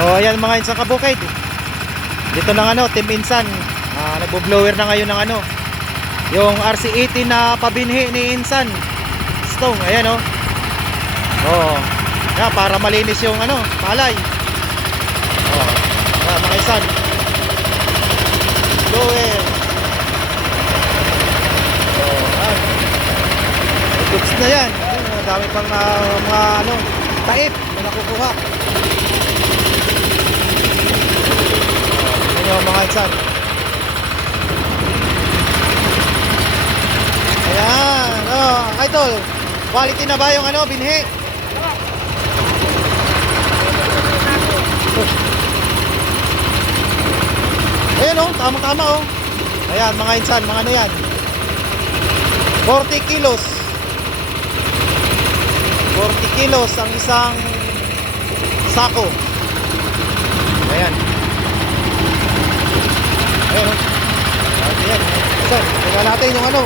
Oh, ayan mga insan kabukid. Dito ng ano, Team Insan. Nagbo-blower na ngayon ng ano, yung RC80 na pabinhi ni Insan Stone. Ayan oh. Oh. Yeah, para malinis yung ano, palay. Oh. Yeah, mga insan. Blower. Oh, ayan. Goods na yan. Ayan, dami pang mga ano, taip na nakukuha. Ayan mga insan. Ayan, oh, idol. Quality na ba yung ano, binhi? Ayan oh, tama-tama oh. Ayan mga insan, mga ano yan, 40 kilos 40 kilos ang isang sako. Ayan. Ayan oh. Ayan, insan, tingnan natin yung ano.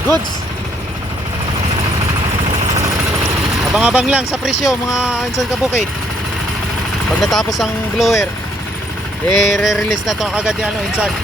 Goods. Abang-abang lang sa presyo mga insan kabukid. Pag natapos ang blower, re-release na to agad ni ano insan.